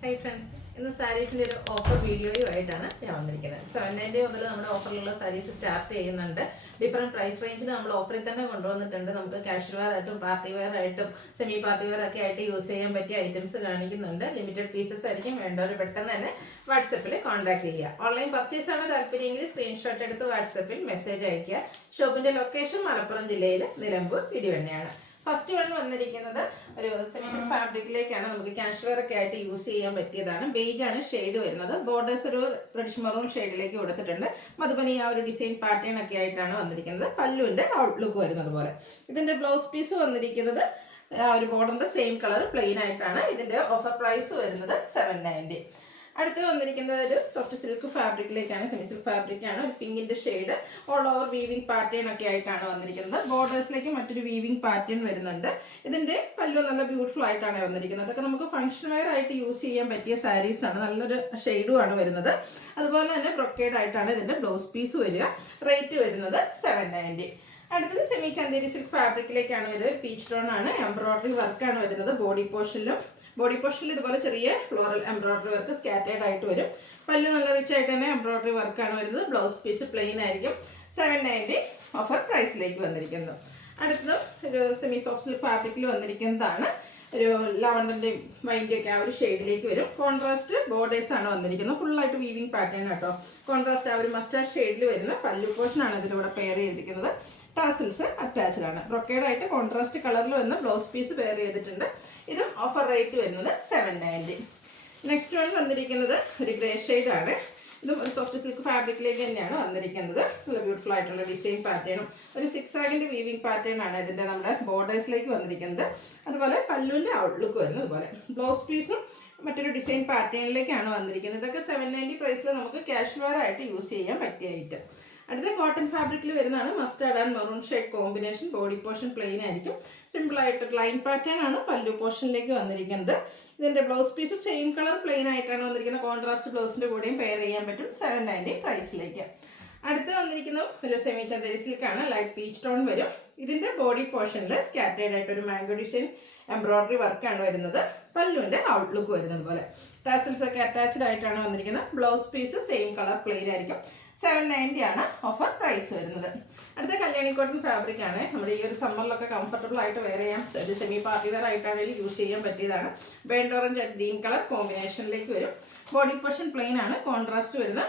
Hi friends, ഇന്ന് സാരീസിൻ്റെ ഒരു offer വീഡിയോയുമായിട്ടാണ് ഞാൻ വന്നിരിക്കുന്നത്. 790 മുതൽ നമ്മുടെ ഓഫറിലുള്ള സാരീസ് സ്റ്റാർട്ട് ചെയ്യുന്നുണ്ട്. ഡിഫറെൻറ്റ് പ്രൈസ് റേഞ്ചിൽ നമ്മൾ ഓഫറിൽ തന്നെ കൊണ്ടുവന്നിട്ടുണ്ട്. നമുക്ക് കാഷ്വൽ വെയർ ആയിട്ടും പാർട്ടി വെയർ ആയിട്ടും സെമി പാർട്ടി വെയർ ഒക്കെ ആയിട്ട് യൂസ് ചെയ്യാൻ പറ്റിയ ഐറ്റംസ് കാണിക്കുന്നുണ്ട്. ലിമിറ്റഡ് പീസസ് ആയിരിക്കും. വേണ്ടവർ പെട്ടെന്ന് തന്നെ വാട്സപ്പിൽ കോൺടാക്ട് ചെയ്യുക. ഓൺലൈൻ പർച്ചേസ് ആണ് താല്പര്യമെങ്കിൽ സ്ക്രീൻഷോട്ട് എടുത്ത് വാട്സപ്പിൽ മെസ്സേജ് അയയ്ക്കുക. ഷോപ്പിൻ്റെ ലൊക്കേഷൻ മലപ്പുറം ജില്ലയിൽ നിലമ്പൂർ ഇടിവണ്ണയാണ്. ഫസ്റ്റ് വൺ വന്നിരിക്കുന്നത് ഒരു സെമി സിൽക്ക് ഫാബ്രിക്കിലേക്കാണ്. നമുക്ക് കാഷ്വൽ വെയർ ഒക്കെ ആയിട്ട് യൂസ് ചെയ്യാൻ പറ്റിയതാണ്. ബേജ് ആണ് ഷെയ്ഡ് വരുന്നത്. ബോർഡേഴ്സ് ഒരു റെഡിഷ് മെറൂൺ ഷെയ്ഡിലേക്ക് കൊടുത്തിട്ടുണ്ട്. മധുബനി ആ ഒരു ഡിസൈൻ പാറ്റേൺ ഒക്കെ ആയിട്ടാണ് വന്നിരിക്കുന്നത്. പല്ലുവിൻ്റെ ഔട്ട്ലുക്ക് വരുന്നത് പോലെ. ഇതിൻ്റെ ബ്ലൗസ് പീസ് വന്നിരിക്കുന്നത് ആ ഒരു ബോർഡറിൻ്റെ സെയിം കളർ പ്ലെയിൻ ആയിട്ടാണ്. ഇതിൻ്റെ ഓഫർ പ്രൈസ് വരുന്നത് 790. അടുത്ത് വന്നിരിക്കുന്നത് ഒരു സോഫ്റ്റ് സിൽക്ക് ഫാബ്രിക്കിലേക്കാണ്. സെമി സിൽക്ക് ഫാബ്രിക്കാണ്. ഒരു പിങ്കിൻ്റെ shade all over weaving pattern ഒക്കെ ആയിട്ടാണ് വന്നിരിക്കുന്നത്. ബോർഡേഴ്സിലേക്ക് മറ്റൊരു വീവിംഗ് പാറ്റേൺ വരുന്നുണ്ട്. ഇതിൻ്റെ പല്ലു നല്ല ബ്യൂട്ടിഫുൾ ആയിട്ടാണ് വന്നിരിക്കുന്നത്. അതൊക്കെ നമുക്ക് ഫംഗ്ഷൻ വെയർ ആയിട്ട് യൂസ് ചെയ്യാൻ പറ്റിയ സാരീസാണ്. നല്ലൊരു ഷെയ്ഡും ആണ് വരുന്നത്. അതുപോലെ തന്നെ ബ്രൊക്കേഡ് ആയിട്ടാണ് ഇതിൻ്റെ ബ്ലൗസ് പീസ് വരിക. റേറ്റ് വരുന്നത് 790. അടുത്തത് സെമി ചന്തേരി സിൽക്ക് ഫാബ്രിക്കിലേക്കാണ് വരുന്നത്. പീച്ച് ടോൺ ആണ്. എംബ്രോയിഡറി വർക്കാണ് വരുന്നത്. ബോഡി പോർഷനിൽ ഇതുപോലെ ചെറിയ ഫ്ലോറൽ എംബ്രോയിഡറി വർക്ക് സ്കാറ്റേഡ് ആയിട്ട് വരും. പല്ല് നല്ല റിച്ച് ആയിട്ട് തന്നെ എംബ്രോയിഡറി വർക്കാണ് വരുന്നത്. ബ്ലൗസ് പീസ് പ്ലെയിൻ ആയിരിക്കും. 790 ഓഫർ പ്രൈസിലേക്ക് വന്നിരിക്കുന്നു. അടുത്തത് ഒരു സെമി സോഫ്റ്റ് സിൽക്ക് ഫാബ്രിക്കിൽ വന്നിരിക്കുന്നതാണ്. ഒരു ലാവണ്ടറിൻ്റെയും വൈൻ്റെയും ഒക്കെ ആ ഒരു ഷെയ്ഡിലേക്ക് വരും. കോൺട്രാസ്റ്റ് ബോർഡേഴ്സ് ആണ് വന്നിരിക്കുന്നത്. ഫുള്ളായിട്ട് വീവിംഗ് പാറ്റേൺ കേട്ടോ. കോൺട്രാസ്റ്റ് ആ ഒരു മസ്റ്റാർഡ് ഷെയ്ഡിൽ വരുന്ന പല്ലു പോർഷനാണ് ഇതിലൂടെ പെയർ ചെയ്തിരിക്കുന്നത്. ടാസിൽസ് അറ്റാച്ച്ഡ് ആണ്. ബ്രൊക്കേഡ് ആയിട്ട് കോൺട്രാസ്റ്റ് കളറിൽ വരുന്ന ബ്ലൗസ് പീസ് പെയർ ചെയ്തിട്ടുണ്ട്. ഇതും ഓഫർ റേറ്റ് വരുന്നത് 790. നെക്സ്റ്റ് വൺ വന്നിരിക്കുന്നത് ഒരു ഗ്രേ ഷെയ്ഡാണ്. ഇതും ഒരു സോഫ്റ്റ് സിൽക്ക് ഫാബ്രിക്കിലേക്ക് തന്നെയാണ് വന്നിരിക്കുന്നത്. നല്ല ബ്യൂട്ടിഫുൾ ആയിട്ടുള്ള ഡിസൈൻ പാറ്റേണും ഒരു 6 ആഗിൻ്റെ വീവിംഗ് പാറ്റേൺ ആണ് ഇതിൻ്റെ നമ്മുടെ ബോർഡേഴ്സിലേക്ക് വന്നിരിക്കുന്നത്. അതുപോലെ പല്ലുവിൻ്റെ ഔട്ട്ലുക്ക് വരുന്നത് അതുപോലെ ബ്ലൗസ് പീസും മറ്റൊരു ഡിസൈൻ പാറ്റേണിലേക്കാണ് വന്നിരിക്കുന്നത്. ഇതൊക്കെ 790 പ്രൈസിൽ നമുക്ക് കാഷ്വൽ വെയർ ആയിട്ട് യൂസ് ചെയ്യാൻ പറ്റിയ ഐറ്റം. അടുത്ത കോട്ടൺ ഫാബ്രിക്കിൽ വരുന്നതാണ്. Mustard and maroon shade combination. Body portion plain ആയിരിക്കും. സിമ്പിളായിട്ട് ലൈൻ പാറ്റേൺ ആണ് പല്ലു പോർഷനിലേക്ക് വന്നിരിക്കുന്നത്. ഇതിൻ്റെ blouse piece same colour plain ആയിട്ടാണ് വന്നിരിക്കുന്നത്. കോൺട്രാസ്റ്റ് ബ്ലൗസിൻ്റെ കൂടെയും പെയർ ചെയ്യാൻ പറ്റും 790 പ്രൈസിലേക്ക്. അടുത്ത് വന്നിരിക്കുന്ന ഒരു സെമി ചന്തേരി സിൽക്കാണ്. ലൈറ്റ് പീച്ച് ടോൺ വരും. ഇതിൻ്റെ ബോഡി പോർഷനിൽ സ്കാറ്റേഡ് ആയിട്ട് ഒരു മാംഗോ ഡിസൈൻ എംബ്രോയിഡറി വർക്കാണ് വരുന്നത്. പല്ലുവിൻ്റെ ഔട്ട്ലുക്ക് വരുന്നത് പോലെ ടാസിൽസ് ഒക്കെ അറ്റാച്ച്ഡ് ആയിട്ടാണ് വന്നിരിക്കുന്നത്. Blouse piece same colour plain ആയിരിക്കും. 790 ആണ് ഓഫർ പ്രൈസ് വരുന്നത്. അടുത്ത കല്യാണി കോട്ടൺ ഫാബ്രിക് ആണ്. നമ്മുടെ ഈ ഒരു സമ്മറിലൊക്കെ കംഫർട്ടബിൾ ആയിട്ട് വെയർ ചെയ്യാം. ഒരു സെമി പാർട്ടി വെയർ ആയിട്ടാണെങ്കിൽ യൂസ് ചെയ്യാൻ പറ്റിയതാണ്. Burnt orange and green colour കോമ്പിനേഷനിലേക്ക് വരും. ബോഡി പോർഷൻ പ്ലെയിൻ ആണ്. കോൺട്രാസ്റ്റ് വരുന്ന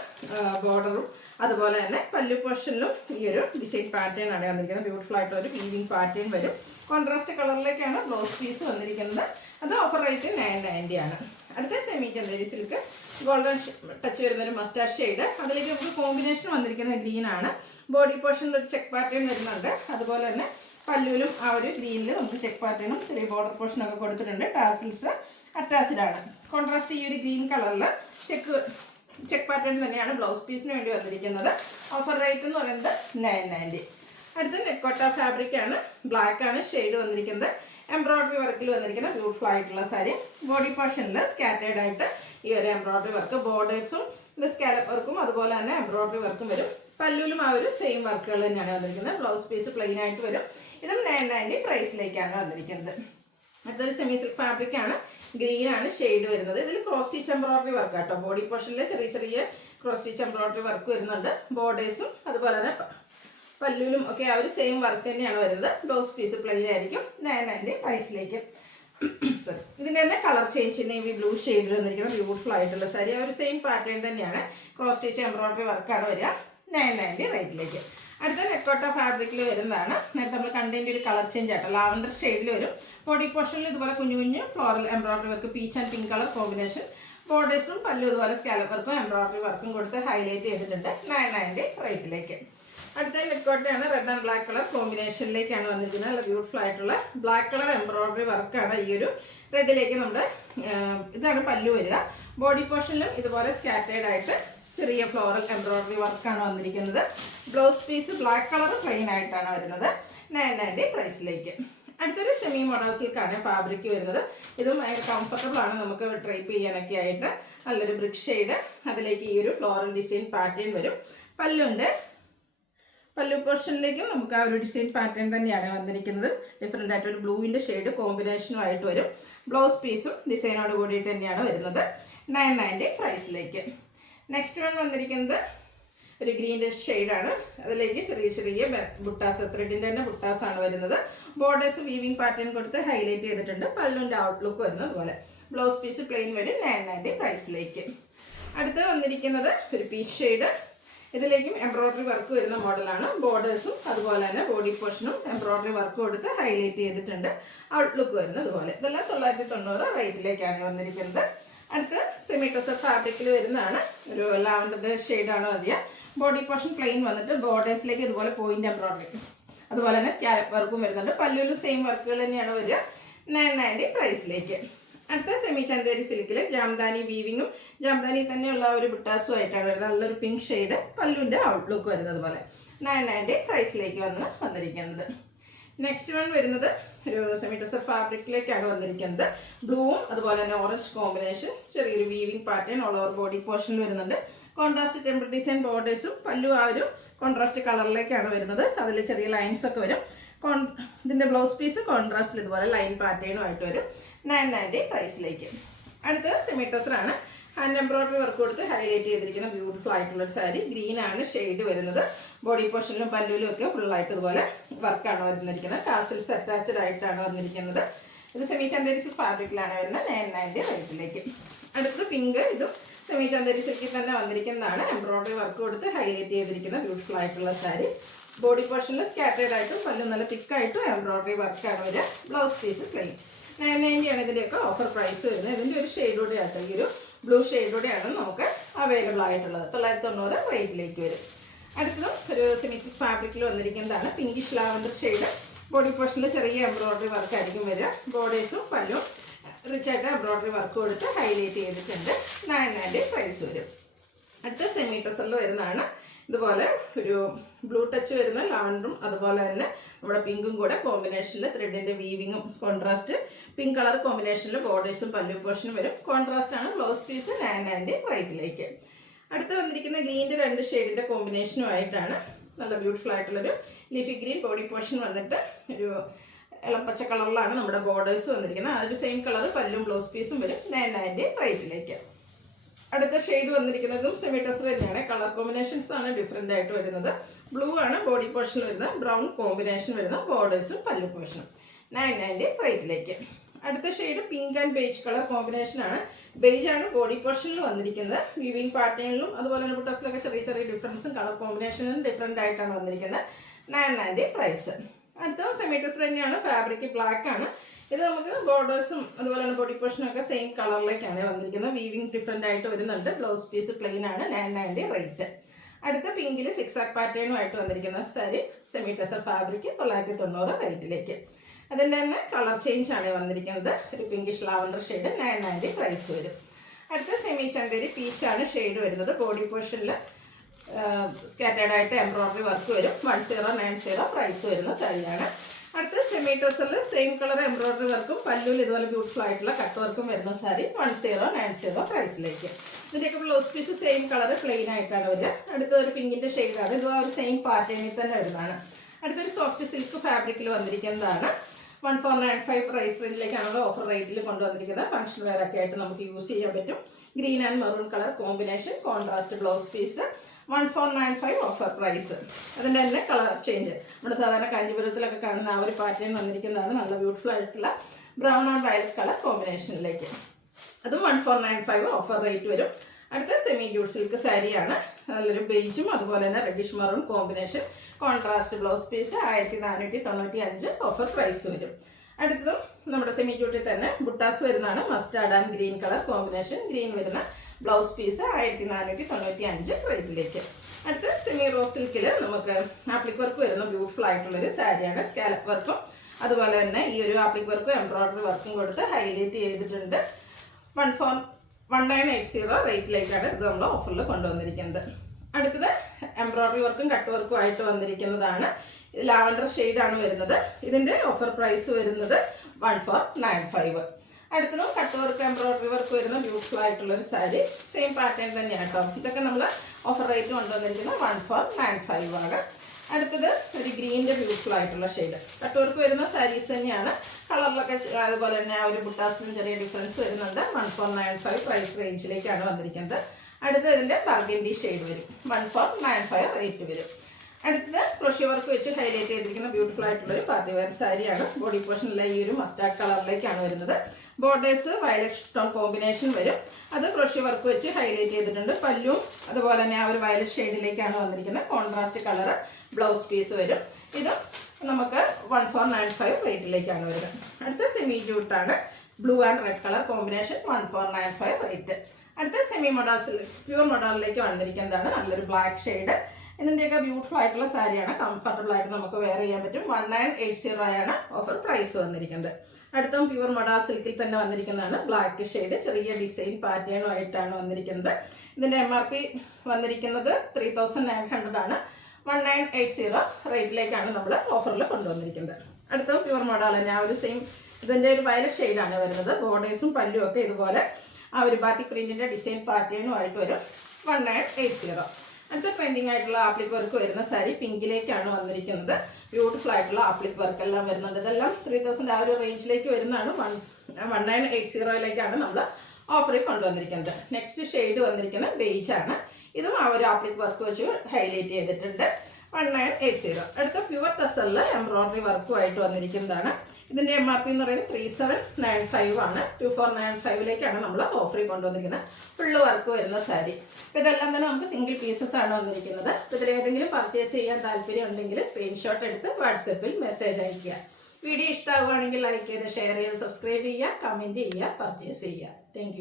ബോർഡറും അതുപോലെ തന്നെ പല്ലു പോർഷനിലും ഈ ഒരു ഡിസൈൻ പാറ്റേൺ ആണ് വന്നിരിക്കുന്നത്. ബ്യൂട്ടിഫുൾ ആയിട്ട് ഒരു വീവിംഗ് പാറ്റേൺ വരും. കോൺട്രാസ്റ്റ് കളറിലേക്കാണ് ബ്ലൗസ് പീസ് വന്നിരിക്കുന്നത്. അത് ഓഫർ റേറ്റ് 990 ആണ്. അടുത്ത semi Chanderi silk golden touch വരുന്നൊരു മസ്റ്റാർഡ് ഷെയ്ഡ്. അതിലേക്ക് നമുക്ക് കോമ്പിനേഷൻ വന്നിരിക്കുന്നത് ഗ്രീൻ ആണ്. ബോഡി പോർഷനിൽ ഒരു ചെക്ക് പാറ്റേൺ വരുന്നുണ്ട്. അതുപോലെ തന്നെ പല്ലുവിലും ആ ഒരു ഗ്രീനിൽ നമുക്ക് ചെക്ക് പാറ്റേണും ചെറിയ ബോർഡർ പോർഷനൊക്കെ കൊടുത്തിട്ടുണ്ട്. ടാസിൽസ് അറ്റാച്ച്ഡ് ആണ്. കോൺട്രാസ്റ്റ് ഈ ഒരു ഗ്രീൻ കളറിൽ ചെക്ക് പാറ്റേൺ തന്നെയാണ് ബ്ലൗസ് പീസിന് വേണ്ടി വന്നിരിക്കുന്നത്. ഓഫർ റേറ്റ് എന്ന് പറയുന്നത് 990. അടുത്ത നെക്കോട്ട ഫാബ്രിക് ആണ്. ബ്ലാക്ക് ആണ് ഷെയ്ഡ് വന്നിരിക്കുന്നത്. എംബ്രോയിഡറി വർക്കിൽ വന്നിരിക്കുന്ന ബ്യൂട്ടിഫുൾ ആയിട്ടുള്ള സാരി. ബോഡി പോർഷനിൽ സ്കാറ്റേഡ് ആയിട്ട് ഈ ഒരു എംബ്രോയിഡറി വർക്ക് ബോർഡേഴ്സും സ്കാലപ്പ് വർക്കും അതുപോലെ തന്നെ എംബ്രോയിഡറി വർക്കും വരും. പല്ലുവിലും ആ ഒരു സെയിം വർക്കുകൾ തന്നെയാണ് വന്നിരിക്കുന്നത്. ബ്ലൗസ് പീസ് പ്ലെയിൻ ആയിട്ട് വരും. ഇതും 990 പ്രൈസിലേക്കാണ് വന്നിരിക്കുന്നത്. അടുത്തൊരു സെമി സിൽക്ക് ഫാബ്രിക് ആണ്. ഗ്രീൻ ആണ് ഷെയ്ഡ് വരുന്നത്. ഇതിൽ ക്രോസ് സ്റ്റിച്ച് എംബ്രോയിഡറി വർക്ക് കേട്ടോ. ബോഡി പോർഷനിൽ ചെറിയ ക്രോസ് സ്റ്റിച്ച് എംബ്രോയിഡറി വർക്ക് വരുന്നുണ്ട്. ബോർഡേഴ്സും അതുപോലെ തന്നെ പല്ലുവിലും ഒക്കെ ആ ഒരു സെയിം വർക്ക് തന്നെയാണ് വരുന്നത്. ബ്ലൗസ് പീസ് പ്ലെയിൻ ആയിരിക്കും. 990 പ്രൈസിലേക്ക്. സോറി, ഇതിൻ്റെ തന്നെ കളർ ചേഞ്ച് നേവി ബ്ലൂ ഷെയ്ഡിൽ വന്നിരിക്കുന്ന ബ്യൂട്ടിഫുൾ ആയിട്ടുള്ള സാരി. ആ ഒരു സെയിം പാറ്റേൺ തന്നെയാണ്. ക്രോസ് സ്റ്റിച്ച് എംബ്രോയിഡറി വർക്കാണ് വരിക. 990 റേറ്റിലേക്ക്. അടുത്ത നെക്കോട്ട ഫാബ്രിക്കിൽ വരുന്നതാണ്. നേരത്തെ നമ്മൾ കണ്ടതിൻ്റെ ഒരു കളർ ചേഞ്ച് ആട്ടോ. ലാവണ്ടർ ഷെയ്ഡിൽ വരും. ബോഡി പോർഷനിൽ ഇതുപോലെ കുഞ്ഞു floral embroidery work peach and pink colour combination. ബോർഡേഴ്സും പല്ലു ഇതുപോലെ സ്കാലപ്പ് വർക്കും എംബ്രോയിഡറി വർക്കും കൊടുത്ത് ഹൈലൈറ്റ് ചെയ്തിട്ടുണ്ട്. 990 റേറ്റിലേക്ക്. അടുത്ത നെക്കോട്ടയാണ്. റെഡ് ആൻഡ് ബ്ലാക്ക് കളർ കോമ്പിനേഷനിലേക്കാണ് വന്നിരിക്കുന്നത്. നല്ല ബ്യൂട്ടിഫുൾ ആയിട്ടുള്ള ബ്ലാക്ക് കളർ എംബ്രോയിഡറി വർക്കാണ് ഈ ഒരു റെഡിലേക്ക് നമ്മുടെ ഇതാണ് പല്ലു വരിക. ബോഡി പോർഷനിലും ഇതുപോലെ സ്കാറ്റേഡ് ആയിട്ട് ചെറിയ ഫ്ലോറൽ എംബ്രോയിഡറി വർക്കാണ് വന്നിരിക്കുന്നത്. Blouse piece black colour plain ആയിട്ടാണ് വരുന്നത്. 990 പ്രൈസിലേക്ക്. അടുത്തൊരു സെമി മോഡൽ സിൽക്കാണ് ഫാബ്രിക് വരുന്നത്. ഇതും ഭയങ്കര കംഫർട്ടബിൾ ആണ് നമുക്ക് ഡ്രൈപ്പ് ചെയ്യാനൊക്കെ ആയിട്ട്. നല്ലൊരു ബ്രിക്ക് ഷെയ്ഡ്. അതിലേക്ക് ഈ ഒരു ഫ്ലോറൽ ഡിസൈൻ പാറ്റേൺ വരും. പല്ലുണ്ട്. പല്ലു പോർഷനിലേക്കും നമുക്ക് ആ ഒരു ഡിസൈൻ പാറ്റേൺ തന്നെയാണ് വന്നിരിക്കുന്നത്. ഡിഫറെൻ്റ് ആയിട്ട് ഒരു ബ്ലൂവിൻ്റെ ഷെയ്ഡ് കോമ്പിനേഷനുമായിട്ട് വരും. ബ്ലൗസ് പീസും ഡിസൈനോട് കൂടിയിട്ട് തന്നെയാണ് വരുന്നത്. 990 പ്രൈസിലേക്ക്. നെക്സ്റ്റ് വൺ വന്നിരിക്കുന്നത് ഒരു ഗ്രീൻ്റെ ഷെയ്ഡാണ്. അതിലേക്ക് ചെറിയ ചെറിയ ബുട്ടാസ്, ത്രെഡിൻ്റെ തന്നെ ബുട്ടാസാണ് വരുന്നത്. ബോർഡേഴ്സ് വീവിങ് പാറ്റേൺ കൊടുത്ത് ഹൈലൈറ്റ് ചെയ്തിട്ടുണ്ട്. പല്ലുവിൻ്റെ ഔട്ട്ലുക്ക് വരുന്നത് പോലെ. ബ്ലൗസ് പീസ് പ്ലെയിൻ വരും. 990 പ്രൈസിലേക്ക്. അടുത്ത് വന്നിരിക്കുന്നത് ഒരു പീച്ച് ഷെയ്ഡ്. ഇതിലേക്കും എംബ്രോയ്ഡറി വർക്ക് വരുന്ന മോഡലാണ്. ബോർഡേഴ്സും അതുപോലെ തന്നെ ബോഡി പോർഷനും എംബ്രോയ്ഡറി വർക്ക് കൊടുത്ത് ഹൈലൈറ്റ് ചെയ്തിട്ടുണ്ട്. ഔട്ട്ലുക്ക് വരുന്നത് ഇതുപോലെ. ഇതെല്ലാം 990 റേറ്റിലേക്കാണ് വന്നിരിക്കുന്നത്. അടുത്ത് സെമി ടസർ ഫാബ്രിക്കിൽ വരുന്നതാണ്. ഒരു ലാവൻഡർ ഷെയ്ഡാണ് മതിയ. ബോഡി പോർഷൻ പ്ലെയിൻ വന്നിട്ട് ബോർഡേഴ്സിലേക്ക് ഇതുപോലെ പോയിന്റ് എംബ്രോയ്ഡറി, അതുപോലെ തന്നെ സ്കാലപ്പ് വർക്കും വരുന്നുണ്ട്. പല്ലുവിലും സെയിം വർക്കുകൾ തന്നെയാണ് വരിക. 990 പ്രൈസിലേക്ക്. അടുത്ത സെമി ചന്തേരി സിൽക്കിൽ ജാംദാനി വീവിങ്ങും ജാംദാനി തന്നെയുള്ള ഒരു ബുട്ടാസും ആയിട്ടാണ് വരുന്നത്. നല്ലൊരു പിങ്ക് ഷെയ്ഡ്. പല്ലുവിൻ്റെ ഔട്ട്ലുക്ക് വരുന്നത് പോലെ. 990 പ്രൈസിലേക്ക് വന്നിരിക്കുന്നത്. നെക്സ്റ്റ് വൺ വരുന്നത് ഒരു സെമി ടസർ ഫാബ്രിക്കിലേക്കാണ് വന്നിരിക്കുന്നത്. ബ്ലൂവും അതുപോലെ തന്നെ ഓറഞ്ച് കോമ്പിനേഷൻ, ചെറിയൊരു weaving pattern all over body പോർഷനിൽ വരുന്നുണ്ട്. കോൺട്രാസ്റ്റ് ടെമ്പിൾ ഡിസൈൻ ബോർഡേഴ്സും പല്ലു ആ ഒരു കോൺട്രാസ്റ്റ് കളറിലേക്കാണ് വരുന്നത്. അതിൽ ചെറിയ ലൈൻസ് ഒക്കെ വരും. ഇതിൻ്റെ ബ്ലൗസ് പീസ് കോൺട്രാസ്റ്റിൽ ഇതുപോലെ ലൈൻ പാറ്റേണുമായിട്ട് വരും. 990 പ്രൈസിലേക്ക്. അടുത്തത് സെമി ടസറാണ്. ഹാൻഡ് എംബ്രോയ്ഡറി വർക്ക് കൊടുത്ത് ഹൈലൈറ്റ് ചെയ്തിരിക്കുന്ന ബ്യൂട്ടിഫുൾ ആയിട്ടുള്ളൊരു സാരി. ഗ്രീനാണ് ഷെയ്ഡ് വരുന്നത്. ബോഡി പോർഷനിലും പല്ലുവിലും ഒക്കെ ഫുള്ളായിട്ട് ഇതുപോലെ വർക്കാണ് വന്നിരിക്കുന്നത്. ടാസിൽസ് അറ്റാച്ച്ഡ് ആയിട്ടാണ് വന്നിരിക്കുന്നത്. ഇത് സെമി ചന്തേരി സിൽക്ക് ഫാബ്രിക്കിലാണ് വരുന്നത്. 990 റേറ്റിലേക്ക്. അടുത്തത് പിങ്ക്. ഇതും സെമി ചന്തേരി സിൽക്കിൽ തന്നെ വന്നിരിക്കുന്നതാണ്. എംബ്രോയ്ഡറി വർക്ക് കൊടുത്ത് ഹൈലൈറ്റ് ചെയ്തിരിക്കുന്ന ബ്യൂട്ടിഫുൾ ആയിട്ടുള്ള സാരി. ബോഡി പോർഷനിൽ സ്കാറ്റേഡ് ആയിട്ടും പല്ലു നല്ല തിക്കായിട്ടും എംബ്രോയ്ഡറി വർക്കാണ് വരിക. Blouse piece plain. 990 ആണ് ഇതിൻ്റെയൊക്കെ ഓഫർ പ്രൈസ് വരുന്നത്. ഇതിൻ്റെ ഒരു ഷെയ്ഡൂടെ ആട്ടോ, ഈ ഒരു ബ്ലൂ ഷെയ്ഡൂടെയാണ് നമുക്ക് അവൈലബിൾ ആയിട്ടുള്ളത്. 990 റേറ്റിലേക്ക് വരും. അടുത്തതും ഒരു സെമി സിൽക്ക് ഫാബ്രിക്കിൽ വന്നിരിക്കുന്നതാണ്. Pinkish lavender shade. ബോഡി പോർഷനിൽ ചെറിയ എംബ്രോയ്ഡറി വർക്ക് ആയിരിക്കും വരിക. ബോർഡേഴ്സും പല്ലും റിച്ച് ആയിട്ട് എംബ്രോയ്ഡറി വർക്ക് കൊടുത്ത് ഹൈലൈറ്റ് ചെയ്തിട്ടുണ്ട്. 990 പ്രൈസ് വരും. അടുത്ത സെമി ടസറിൽ വരുന്നതാണ്. ഇതുപോലെ ഒരു ബ്ലൂ ടച്ച് വരുന്ന ലാവൻഡറും അതുപോലെ തന്നെ നമ്മുടെ പിങ്കും കൂടെ കോമ്പിനേഷനിൽ ത്രെഡിൻ്റെ വീവിങ്ങും കോൺട്രാസ്റ്റ് പിങ്ക് കളർ കോമ്പിനേഷനിൽ ബോർഡേഴ്സും പല്ലു പോർഷനും വരും. കോൺട്രാസ്റ്റ് ആണ്. ബ്ലൗസ് പീസ് 990 റേറ്റിലേക്ക്. അടുത്ത് വന്നിരിക്കുന്ന ഗ്രീൻ്റെ 2 ഷെയ്ഡിൻ്റെ കോമ്പിനേഷനുമായിട്ടാണ്. നല്ല ബ്യൂട്ടിഫുൾ ആയിട്ടുള്ളൊരു ലീഫി ഗ്രീൻ. ബോഡി പോർഷൻ വന്നിട്ട് ഒരു ഇളപ്പച്ച കളറിലാണ് നമ്മുടെ ബോർഡേഴ്സ് വന്നിരിക്കുന്നത്. ആ ഒരു സെയിം കളർ പല്ലും ബ്ലൗസ് പീസും വരും. 990 റേറ്റിലേക്ക്. അടുത്ത ഷെയ്ഡ് വന്നിരിക്കുന്നതും സെമി ടസർ തന്നെയാണ്. കളർ കോമ്പിനേഷൻസ് ആണ് ഡിഫറെൻ്റ് ആയിട്ട് വരുന്നത്. ബ്ലൂ ആണ് ബോഡി പോർഷനിൽ വരുന്നത്. ബ്രൗൺ കോമ്പിനേഷൻ വരുന്ന ബോർഡേഴ്സും പല്ലു പോർഷനും. 990 റേറ്റിലേക്ക്. അടുത്ത shade pink and beige colour combination ആണ്. ബേജ് ആണ് ബോഡി പോർഷനിൽ വന്നിരിക്കുന്നത്. വീവിങ് പാറ്റേണിലും അതുപോലെ തന്നെ ബുട്ടസിലൊക്കെ ചെറിയ ചെറിയ ഡിഫറൻസും കളർ കോമ്പിനേഷനും ഡിഫറെൻ്റ് ആയിട്ടാണ് വന്നിരിക്കുന്നത്. 990 പ്രൈസ്. അടുത്ത സെമി ടസർ തന്നെയാണ്. ഫാബ്രിക് ബ്ലാക്ക് ആണ്. ഇത് നമുക്ക് ബോർഡേഴ്സും അതുപോലെ തന്നെ ബോഡി പോർഷനും ഒക്കെ സെയിം കളറിലേക്കാണ് വന്നിരിക്കുന്നത്. വീവിങ് ഡിഫറെൻ്റ് ആയിട്ട് വരുന്നുണ്ട്. ബ്ലൗസ് പീസ് പ്ലെയിൻ ആണ്. 990 റേറ്റ്. അടുത്ത പിങ്കിൽ 6 ആക്ക് പാറ്റേണുമായിട്ട് വന്നിരിക്കുന്ന സാരി സെമി ടസർ ഫാബ്രിക് 990 റേറ്റിലേക്ക്. അതിൻ്റെ തന്നെ കളർ ചേഞ്ച് ആണ് വന്നിരിക്കുന്നത്. ഒരു പിങ്കിഷ് ലാവൻഡർ ഷെയ്ഡ്. 990 പ്രൈസ് വരും. അടുത്ത സെമി ചന്തേരി പീച്ചാണ് ഷെയ്ഡ് വരുന്നത്. ബോഡി പോർഷനിൽ സ്കാറ്റേഡ് ആയിട്ട് എംബ്രോയ്ഡറി വർക്ക് വരും. 1090 പ്രൈസ് വരുന്ന സാരിയാണ്. അടുത്ത സെമി ടസറിൽ സെയിം കളർ എംബ്രോയ്ഡറി വർക്കും പല്ലുവിൽ ഇതുപോലെ ബ്യൂട്ടിഫുൾ ആയിട്ടുള്ള കട്ട് വർക്കും വരുന്ന സാരി. 1090 പ്രൈസിലേക്ക്. ഇതിൻ്റെയൊക്കെ blouse piece same colour plain ആയിട്ടാണ് വരിക. അടുത്തൊരു പിങ്കിൻ്റെ ഷെയ്ഡാണ്. ഇത് ആ ഒരു സെയിം പാറ്റേണിൽ തന്നെ വരുന്നതാണ്. അടുത്തൊരു സോഫ്റ്റ് സിൽക്ക് ഫാബ്രിക്കിൽ വന്നിരിക്കുന്നതാണ്. 1495 പ്രൈസ് റേഞ്ചിലേക്കാണ് ഓഫർ റേറ്റിൽ കൊണ്ടുവന്നിരിക്കുന്നത്. ഫംഗ്ഷൻ വെയർ ഒക്കെ ആയിട്ട് നമുക്ക് യൂസ് ചെയ്യാൻ പറ്റും. Green and maroon colour combination. Contrast blouse piece. 1495 offer price. അതിൻ്റെ തന്നെ കളർ ചേഞ്ച് നമ്മുടെ സാധാരണ കാഞ്ചീപുരത്തിലൊക്കെ കാണുന്ന ആ ഒരു പാറ്റേൺ വന്നിരിക്കുന്നതാണ്. നല്ല ബ്യൂട്ടിഫുൾ ആയിട്ടുള്ള ബ്രൗൺ ആൻഡ് വയലറ്റ് കളർ കോമ്പിനേഷനിലേക്ക്. അതും 1495 ഓഫർ റേറ്റ് വരും. അടുത്ത സെമി ജൂട്ട് സിൽക്ക് സാരിയാണ്. നല്ലൊരു ബേജും അതുപോലെ തന്നെ reddish maroon combination. Contrast blouse piece. 1495 offer price വരും. അടുത്തതും നമ്മുടെ സെമി ജൂട്ടിൽ തന്നെ ബുട്ടാസ് വരുന്നതാണ്. Mustard and green colour combination. Green വരുന്ന ബ്ലൗസ് പീസ്. 1495 റേറ്റിലേക്ക്. അടുത്ത സെമി റോസ് സിൽക്കിൽ നമുക്ക് ആപ്ലിക് വർക്ക് വരുന്ന ബ്യൂട്ടിഫുൾ ആയിട്ടുള്ളൊരു സാരിയാണ്. സ്കാലപ്പ് വർക്കും അതുപോലെ തന്നെ ഈ ഒരു ആപ്ലിക് വർക്കും എംബ്രോയ്ഡറി വർക്കും കൊടുത്ത് ഹൈലൈറ്റ് ചെയ്തിട്ടുണ്ട്. 1980 റേറ്റിലേക്കാണ് ഇത് നമ്മൾ ഓഫറിൽ കൊണ്ടുവന്നിരിക്കുന്നത്. അടുത്തത് എംബ്രോയ്ഡറി വർക്കും കട്ട് വർക്കും ആയിട്ട് വന്നിരിക്കുന്നതാണ്. ലാവൻഡർ ഷെയ്ഡാണ് വരുന്നത്. ഇതിൻ്റെ ഓഫർ പ്രൈസ് വരുന്നത് 1495. അടുത്തതും കട്ട് വർക്ക് എംബ്രോയ്ഡറി വർക്ക് വരുന്ന ബ്യൂട്ടിഫുൾ ആയിട്ടുള്ളൊരു സാരി. സെയിം പാറ്റേൺ തന്നെയാണ് കേട്ടോ. ഇതൊക്കെ നമ്മൾ ഓഫർ റേറ്റ് കൊണ്ടുവന്നിരിക്കുന്നത് 1495 ആണ്. അടുത്തത് ഒരു ഗ്രീനിൻ്റെ ബ്യൂട്ടിഫുൾ ആയിട്ടുള്ള ഷെയ്ഡ്. കട്ട് വർക്ക് വരുന്ന സാരീസ് തന്നെയാണ്. കളറിലൊക്കെ അതുപോലെ തന്നെ ആ ഒരു ബുട്ടാസിനും ചെറിയ ഡിഫറൻസ് വരുന്നുണ്ട്. 1495 പ്രൈസ് റേഞ്ചിലേക്കാണ് വന്നിരിക്കുന്നത്. അടുത്ത ഇതിൻ്റെ ബർഗൻഡി ഷെയ്ഡ് വരും. 1495 റേറ്റ് വരും. അടുത്തത് ക്രോഷ്യ വർക്ക് വെച്ച് ഹൈലൈറ്റ് ചെയ്തിരിക്കുന്ന ബ്യൂട്ടിഫുൾ ആയിട്ടുള്ളൊരു പാർട്ടി വെയർ സാരിയാണ്. ബോഡി പോർഷനിലെ ഈ ഒരു മസ്റ്റാർഡ് കളറിലേക്കാണ് വരുന്നത്. ബോർഡേഴ്സ് വയലറ്റ് ടോൺ കോമ്പിനേഷൻ വരും. അത് ക്രോഷ്യ വർക്ക് വെച്ച് ഹൈലൈറ്റ് ചെയ്തിട്ടുണ്ട്. പല്ലും അതുപോലെ തന്നെ ആ ഒരു വയലറ്റ് ഷെയ്ഡിലേക്കാണ് വന്നിരിക്കുന്നത്. കോൺട്രാസ്റ്റ് കളർ ബ്ലൗസ് പീസ് വരും. ഇത് നമുക്ക് 1495 റേറ്റിലേക്കാണ് വരുന്നത്. അടുത്ത സെമി ജൂട്ടാണ്. Blue and red colour combination 1495 rate. അടുത്ത സെമി മൊഡാസിൽ പ്യൂർ മൊഡാളിലേക്ക് വന്നിരിക്കുന്നതാണ്. നല്ലൊരു ബ്ലാക്ക് ഷെയ്ഡ്. ഇതിൻ്റെയൊക്കെ ബ്യൂട്ടിഫുൾ ആയിട്ടുള്ള സാരിയാണ്. കംഫർട്ടബിൾ ആയിട്ട് നമുക്ക് വെയർ ചെയ്യാൻ പറ്റും. 1980 ആണ് ഓഫർ പ്രൈസ് വന്നിരിക്കുന്നത്. അടുത്ത പ്യൂർ മൊഡാ സിൽക്കിൽ തന്നെ വന്നിരിക്കുന്നതാണ്. ബ്ലാക്ക് ഷെയ്ഡ് ചെറിയ ഡിസൈൻ പാറ്റേണുമായിട്ടാണ് വന്നിരിക്കുന്നത്. ഇതിൻ്റെ MRP വന്നിരിക്കുന്നത് 3900 ആണ്. 1980 റേറ്റിലേക്കാണ് നമ്മൾ ഓഫറിൽ കൊണ്ടുവന്നിരിക്കുന്നത്. അടുത്ത പ്യൂർ മൊഡാൾ തന്നെ ആ ഒരു സെയിം ഇതിൻ്റെ ഒരു വയലറ്റ് ഷെയ്ഡാണ് വരുന്നത്. ബോർഡേഴ്സും പല്ലും ഒക്കെ ഇതുപോലെ ആ ഒരു ബാത്തിക് പ്രിൻറ്റിൻ്റെ ഡിസൈൻ പാറ്റേണുമായിട്ട് വരും. 1980. അടുത്ത ട്രെൻഡിങ് ആയിട്ടുള്ള ആപ്ലിക് വർക്ക് വരുന്ന സാരി പിങ്കിലേക്കാണ് വന്നിരിക്കുന്നത്. ബ്യൂട്ടിഫുൾ ആയിട്ടുള്ള ആപ്ലിക് വർക്ക് എല്ലാം വരുന്നുണ്ട്. ഇതെല്ലാം 3000 ആ ഒരു റേഞ്ചിലേക്ക് വരുന്നതാണ്. 1980ലേക്കാണ് നമ്മൾ ഓഫറിൽ കൊണ്ടുവന്നിരിക്കുന്നത്. നെക്സ്റ്റ് ഷെയ്ഡ് വന്നിരിക്കുന്നത് ബേജ് ആണ്. ഇതും ആ ഒരു ആപ്ലിക് വർക്ക് വെച്ച് ഹൈലൈറ്റ് ചെയ്തിട്ടുണ്ട്. 1980. അടുത്ത പ്യുവർ ടസറിൽ എംബ്രോയിഡറി വർക്കുമായിട്ട് വന്നിരിക്കുന്നതാണ്. ഇതിൻ്റെ MRP എന്ന് പറയുന്നത് 3795 ആണ്. 2495ലേക്കാണ് നമ്മൾ ഓഫറിൽ കൊണ്ടുവന്നിരിക്കുന്നത്. ഫുള്ള് വർക്ക് വരുന്ന സാരി. അപ്പോൾ ഇതെല്ലാം തന്നെ നമുക്ക് സിംഗിൾ പീസസ് ആണ് വന്നിരിക്കുന്നത്. ഇതിൽ ഏതെങ്കിലും പർച്ചേസ് ചെയ്യാൻ താല്പര്യം ഉണ്ടെങ്കിൽ സ്ക്രീൻഷോട്ട് എടുത്ത് വാട്സപ്പിൽ മെസ്സേജ് അയയ്ക്കുക. വീഡിയോ ഇഷ്ടമാവുകയാണെങ്കിൽ ലൈക്ക് ചെയ്ത് ഷെയർ ചെയ്ത് സബ്സ്ക്രൈബ് ചെയ്യുക, കമൻറ്റ് ചെയ്യുക, പർച്ചേസ് ചെയ്യുക. താങ്ക്